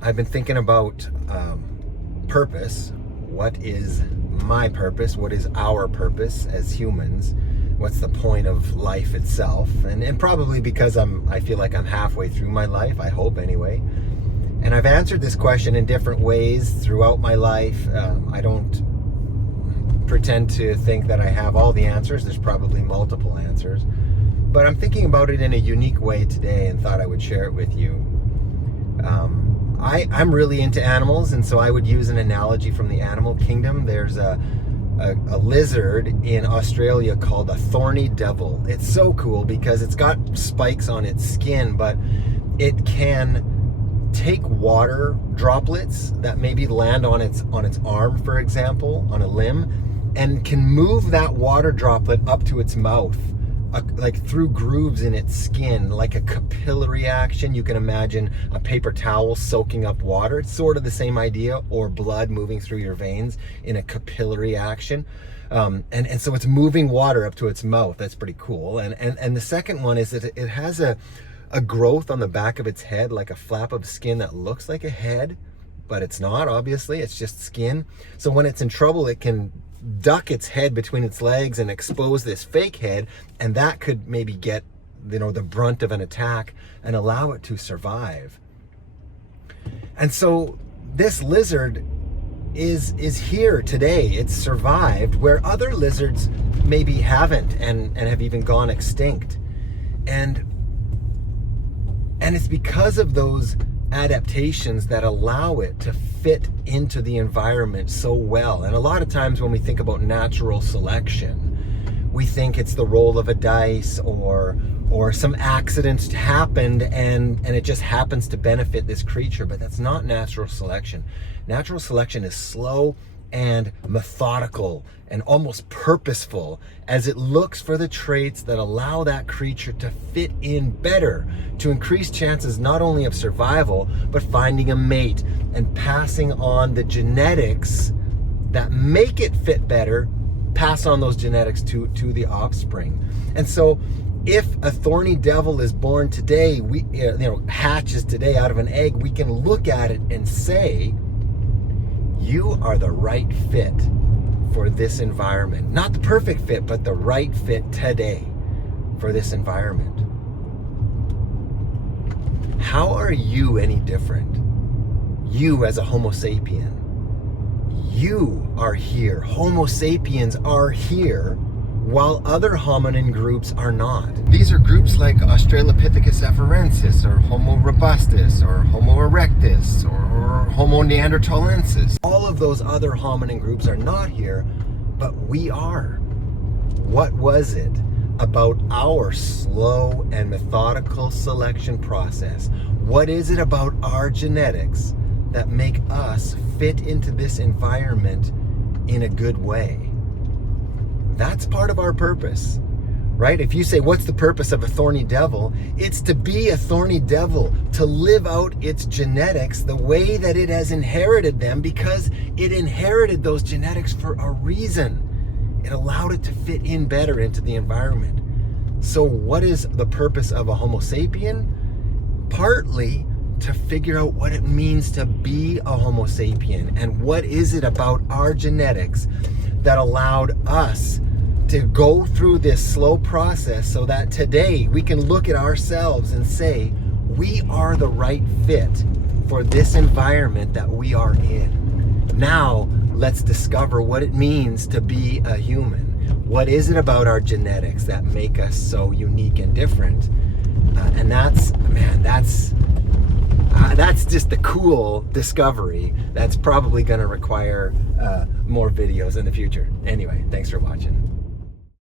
I've been thinking about purpose. What is my purpose? What is our purpose as humans? What's the point of life itself? And probably because I feel like I'm halfway through my life, I hope anyway. And I've answered this question in different ways throughout my life. I don't pretend to think that I have all the answers. There's probably multiple answers. But I'm thinking about it in a unique way today and thought I would share it with you. I'm really into animals, and so I would use an analogy from the animal kingdom. There's a lizard in Australia called a thorny devil. It's so cool because it's got spikes on its skin, but it can take water droplets that maybe land on its arm, for example, on a limb, and can move that water droplet up to its mouth, like through grooves in its skin, like a capillary action. You can imagine a paper towel soaking up water. It's sort of the same idea, or blood moving through your veins in a capillary action. And so it's moving water up to its mouth. That's pretty cool. And the second one is that it has a growth on the back of its head, like a flap of skin that looks like a head, but it's not, obviously. It's just skin. So when it's in trouble, it can duck its head between its legs and expose this fake head, and that could maybe get, the brunt of an attack and allow it to survive. And so this lizard is here today. It's survived where other lizards maybe haven't and have even gone extinct. And it's because of those adaptations that allow it to fit into the environment so well. And a lot of times when we think about natural selection, we think it's the roll of a dice or some accident happened and it just happens to benefit this creature, but that's not natural selection. Natural selection is slow and methodical and almost purposeful, as it looks for the traits that allow that creature to fit in better, to increase chances not only of survival, but finding a mate and passing on the genetics that make it fit better, pass on those genetics to the offspring. And so if a thorny devil is born today, hatches today out of an egg, we can look at it and say, you are the right fit for this environment. Not the perfect fit, but the right fit today for this environment. How are you any different? You as a Homo sapien. You are here. Homo sapiens are here, while other hominin groups are not. These are groups like Australopithecus afarensis, or Homo robustus, or Homo erectus, or Homo neanderthalensis. All of those other hominin groups are not here, but we are. What was it about our slow and methodical selection process? What is it about our genetics that make us fit into this environment in a good way? That's part of our purpose, right? If you say, what's the purpose of a thorny devil? It's to be a thorny devil, to live out its genetics the way that it has inherited them, because it inherited those genetics for a reason. It allowed it to fit in better into the environment. So what is the purpose of a Homo sapien? Partly to figure out what it means to be a Homo sapien, and what is it about our genetics that allowed us to go through this slow process so that today we can look at ourselves and say, we are the right fit for this environment that we are in. Now, let's discover what it means to be a human. What is it about our genetics that make us so unique and different? And that's just a cool discovery that's probably going to require more videos in the future. Anyway, thanks for watching.